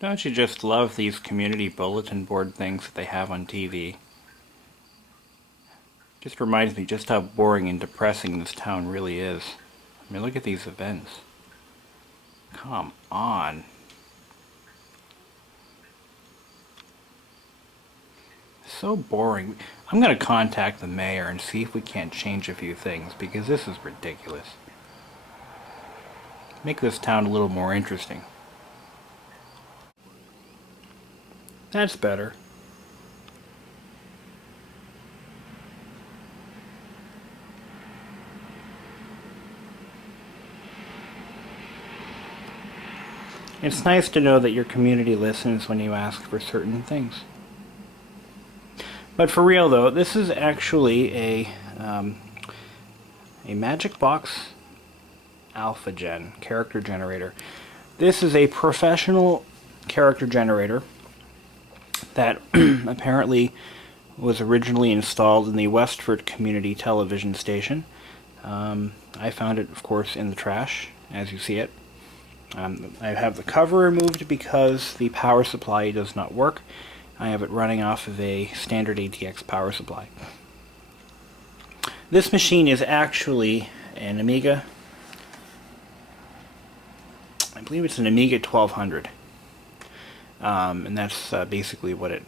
Don't you just love these community bulletin board things that they have on TV? Just reminds me just how boring and depressing this town really is. I mean, look at these events. Come on. So boring. I'm going to contact the mayor and see if we can't change a few things, because this is ridiculous. Make this town a little more interesting. That's better. It's nice to know that your community listens when you ask for certain things. But for real though, this is actually a MagicBox AlphaGen character generator. This is a professional character generator that apparently was originally installed in the Westford Community Television Station. I found it, of course, in the trash, as you see it. I have the cover removed because the power supply does not work. I have it running off of a standard ATX power supply. This machine is actually an Amiga. I believe it's an Amiga 1200. And that's basically what it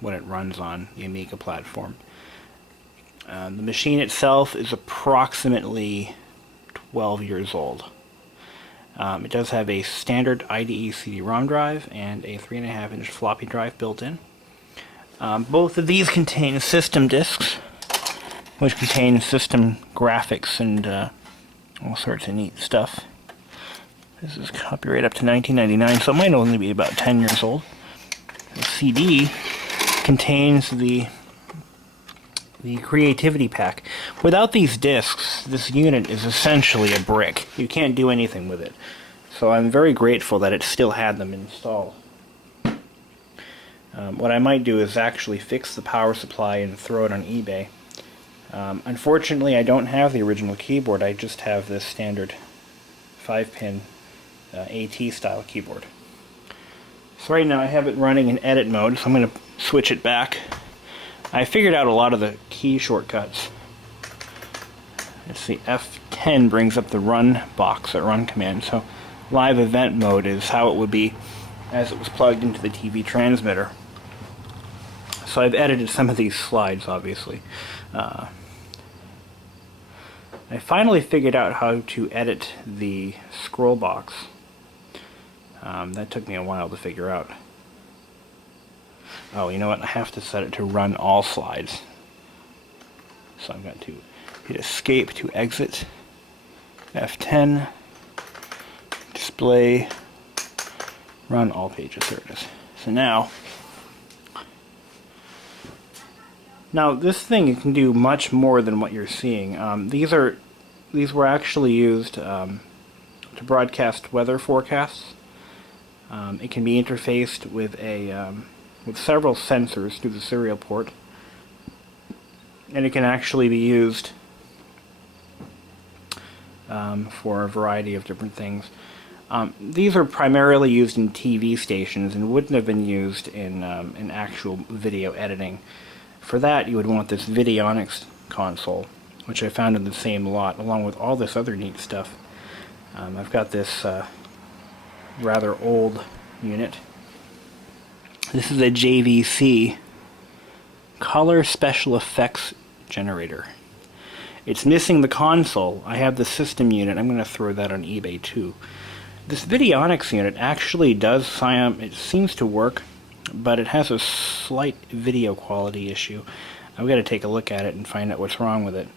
runs on, the Amiga platform. The machine itself is approximately 12 years old. It does have a standard IDE CD-ROM drive and a 3.5-inch floppy drive built in. Both of these contain system disks, which contain system graphics and all sorts of neat stuff. This is copyright up to 1999, so it might only be about 10 years old. The CD contains the creativity pack. Without these discs, this unit is essentially a brick. You can't do anything with it. So I'm very grateful that it still had them installed. What I might do is actually fix the power supply and throw it on eBay. Unfortunately, I don't have the original keyboard. I just have this standard 5-pin AT style keyboard. So right now I have it running in edit mode, so I'm going to switch it back. I figured out a lot of the key shortcuts. Let's see, F10 brings up the run box or run command, so live event mode is how it would be as it was plugged into the TV transmitter. So I've edited some of these slides, obviously. I finally figured out how to edit the scroll box. That took me a while to figure out. Oh, you know what? I have to set it to run all slides. So I'm going to hit escape to exit. F10. Display. Run all pages. There it is. So now this thing can do much more than what you're seeing. These were actually used to broadcast weather forecasts. It can be interfaced with with several sensors through the serial port, and it can actually be used for a variety of different things. These are primarily used in TV stations and wouldn't have been used in actual video editing. For that, you would want this Videonics console, which I found in the same lot, along with all this other neat stuff. I've got this rather old unit. This is a JVC color special effects generator. It's missing the console. I have the system unit. I'm going to throw that on eBay too. This Videonics unit actually does it seems to work, but it has a slight video quality issue. I've got to take a look at it and find out what's wrong with it.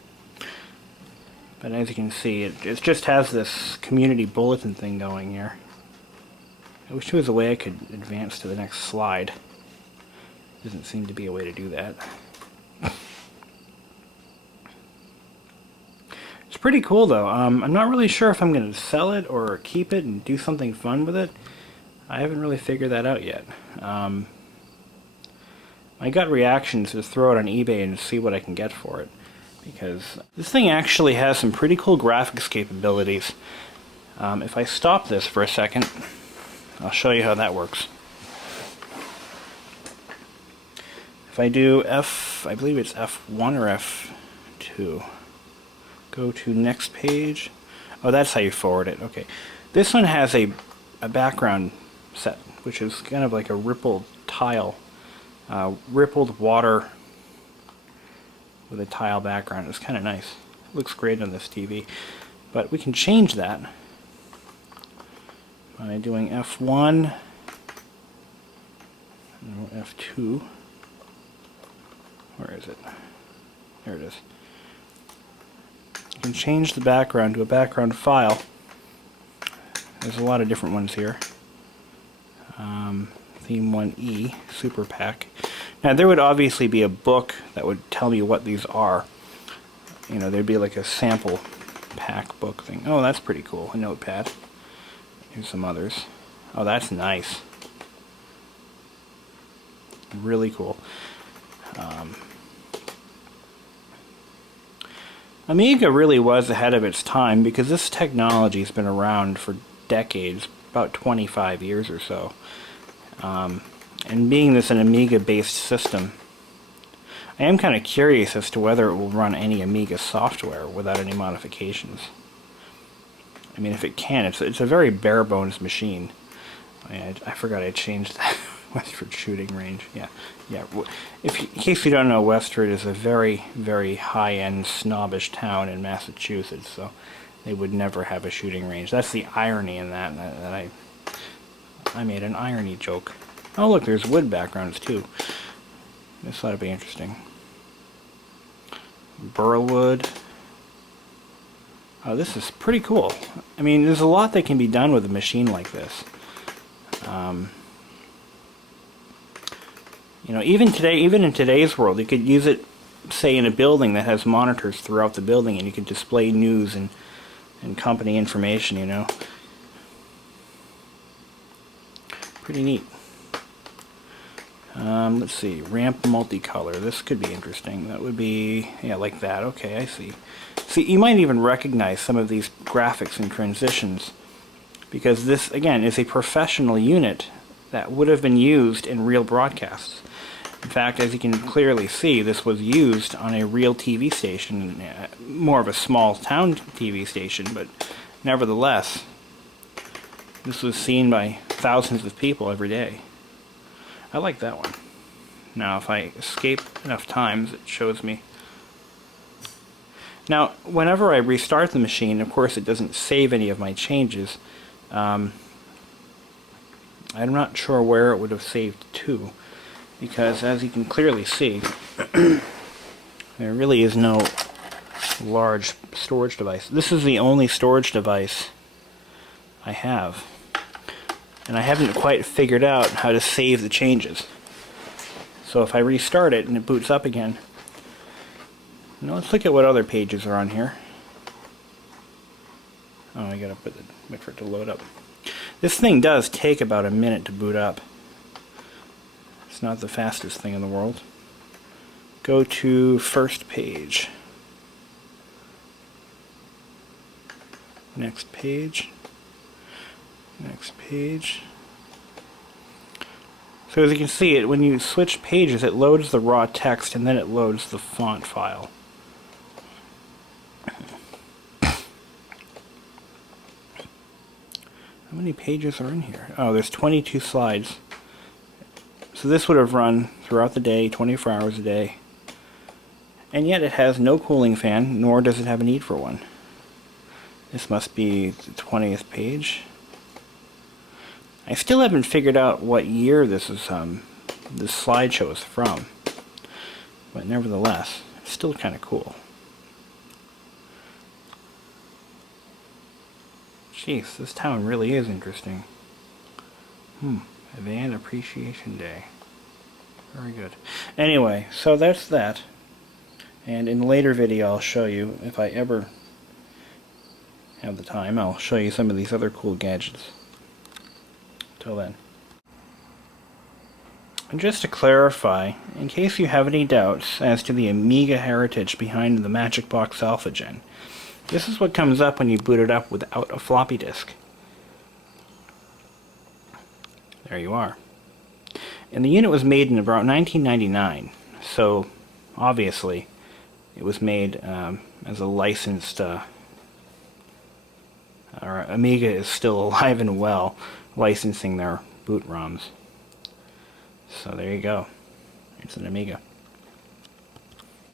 But as you can see, it just has this community bulletin thing going here. I wish there was a way I could advance to the next slide. Doesn't seem to be a way to do that. It's pretty cool though. I'm not really sure if I'm going to sell it or keep it and do something fun with it. I haven't really figured that out yet. My gut reaction is to throw it on eBay and see what I can get for it, because this thing actually has some pretty cool graphics capabilities. If I stop this for a second, I'll show you how that works. If I do I believe it's F1 or F2. Go to next page. Oh, that's how you forward it. Okay. This one has a background set, which is kind of like a rippled tile. Rippled water with a tile background. It's kind of nice. It looks great on this TV. But we can change that by doing F1, no, F2. Where is it? There it is. You can change the background to a background file. There's a lot of different ones here. Theme 1E, Super Pack. Now there would obviously be a book that would tell me what these are. You know, there'd be like a sample pack book thing. Oh, that's pretty cool. A notepad. Here's some others. Oh, that's nice. Really cool. Amiga really was ahead of its time because this technology has been around for decades, about 25 years or so. And being this an Amiga-based system, I am kind of curious as to whether it will run any Amiga software without any modifications. I mean, if it can, it's a very bare-bones machine. I forgot I changed that. Westford shooting range. Yeah. In case you don't know, Westford is a very, very high-end, snobbish town in Massachusetts, so they would never have a shooting range. That's the irony in that I made an irony joke. Oh, look, there's wood backgrounds, too. This thought it'd be interesting. Burlwood. Oh, this is pretty cool. I mean, there's a lot that can be done with a machine like this. You know, even in today's world, you could use it, say, in a building that has monitors throughout the building, and you could display news and company information, you know. Pretty neat. Let's see, ramp multicolor. This could be interesting. That would be, yeah, like that. Okay, I see. See, you might even recognize some of these graphics and transitions, because this, again, is a professional unit that would have been used in real broadcasts. In fact, as you can clearly see, this was used on a real TV station, more of a small town TV station, but nevertheless, this was seen by thousands of people every day. I like that one. Now, if I escape enough times, it shows me. Now, whenever I restart the machine, of course, it doesn't save any of my changes. I'm not sure where it would have saved to, because as you can clearly see, there really is no large storage device. This is the only storage device I have, and I haven't quite figured out how to save the changes. So if I restart it and it boots up again, now let's look at what other pages are on here. Oh, I gotta wait for it to load up. This thing does take about a minute to boot up. It's not the fastest thing in the world. Go to first page. Next page. Next page. So as you can see, when you switch pages, it loads the raw text and then it loads the font file. How many pages are in here? Oh, there's 22 slides. So this would have run throughout the day, 24 hours a day. And yet it has no cooling fan, nor does it have a need for one. This must be the 20th page. I still haven't figured out what year this slideshow is from. But nevertheless, it's still kind of cool. Jeez, this town really is interesting. Van Appreciation Day. Very good. Anyway, so that's that. And in a later video I'll show you, if I ever have the time, I'll show you some of these other cool gadgets. Till then. And just to clarify, in case you have any doubts as to the Amiga heritage behind the MagicBox AlphaGen, this is what comes up when you boot it up without a floppy disk. There you are. And the unit was made in about 1999. So obviously it was made as a licensed, or Amiga is still alive and well, licensing their boot ROMs. So there you go. It's an Amiga.